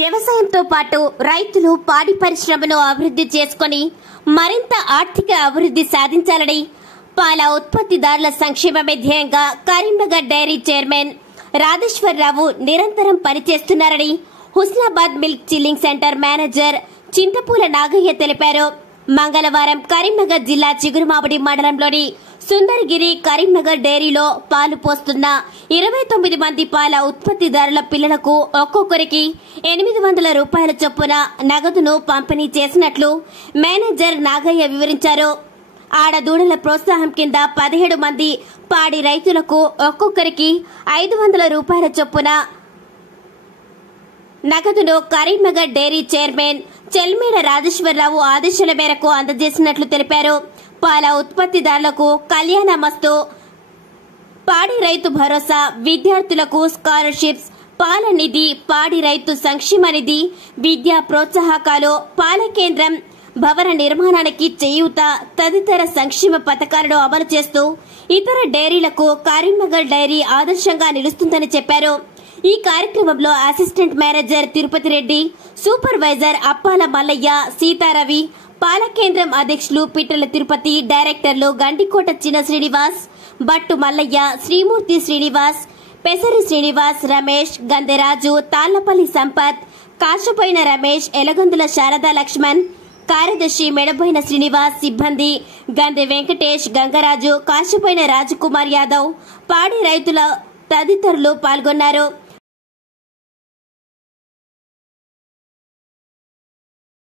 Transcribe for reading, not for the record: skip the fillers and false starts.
వ్యవసాయంతో పాటు రైతులు పాడి పరిశ్రమను అభివృద్ధి చేసుకుని మరింత ఆర్థిక అభివృద్ధి సాధించాలని పాల ఉత్పత్తిదారుల సంక్షేమమే ధ్యేయంగా కరీంనగర్ డైరీ చైర్మన్ రాధేశ్వరరావు నిరంతరం పనిచేస్తున్నారని Husnabad milk chilling centre manager Chintapula Nagaiah తెలిపారు. మంగళవారం కరీంనగర్ జిల్లా చిగురుమామిడి మండలంలోని సుందరగిరి కరీంనగర్ డైరీలో పాలు పోస్తున్న 29 మంది పాల ఉత్పత్తిదారుల పిల్లలకు ఒక్కొక్కరికి 800 రూపాయల చొప్పున నగదును పంపిణీ చేసినట్లు మేనేజర్ నాగయ్య వివరించారు. ఆడదూడల ప్రోత్సాహం కింద 17 మంది పాడి రైతులకు ఒక్కొక్కరికి 500 రూపాయల చొప్పున నగదును కరీంనగర్ డైరీ చైర్మన్ చెల్మేడ రాధేశ్వరరావు ఆదేశాల మేరకు అందజేసినట్లు తెలిపారు. పాల ఉత్పత్తిదారులకు కళ్యాణ మస్తు, పాడి రైతు భరోసా, విద్యార్థులకు స్కాలర్షిప్స్, పాల నిధి, పాడి రైతు సంక్షేమ నిధి, విద్యా ప్రోత్సాహకాలు, పాల కేంద్రం, భవన నిర్మాణానికి చేయూత తదితర సంక్షేమ పథకాలను అమలు చేస్తూ ఇతర డైరీలకు కరీంనగర్ డైరీ ఆదర్శంగా నిలుస్తుందని చెప్పారు. ఈ కార్యక్రమంలో assistant manager Tirupati Reddy, supervisor Appala Mallaiah, Sitaravi, పాల కేంద్రం అధ్యక్షులు పిట్టల తిరుపతి, డైరెక్టర్లు గండికోట చిన్న శ్రీనివాస్, బట్టు మల్లయ్య, శ్రీమూర్తి శ్రీనివాస్, పెసరి శ్రీనివాస్, రమేష్, గందెరాజు, తాళ్లపల్లి సంపత్, కాశపోయిన రమేష్, ఎలగందుల శారదా లక్ష్మణ్, కార్యదర్శి మెడబోయిన శ్రీనివాస్, సిబ్బంది గందె వెంకటేష్, గంగరాజు, కాశపోయిన రాజకుమార్ యాదవ్, పాడి రైతుల తదితరులు పాల్గొన్నారు.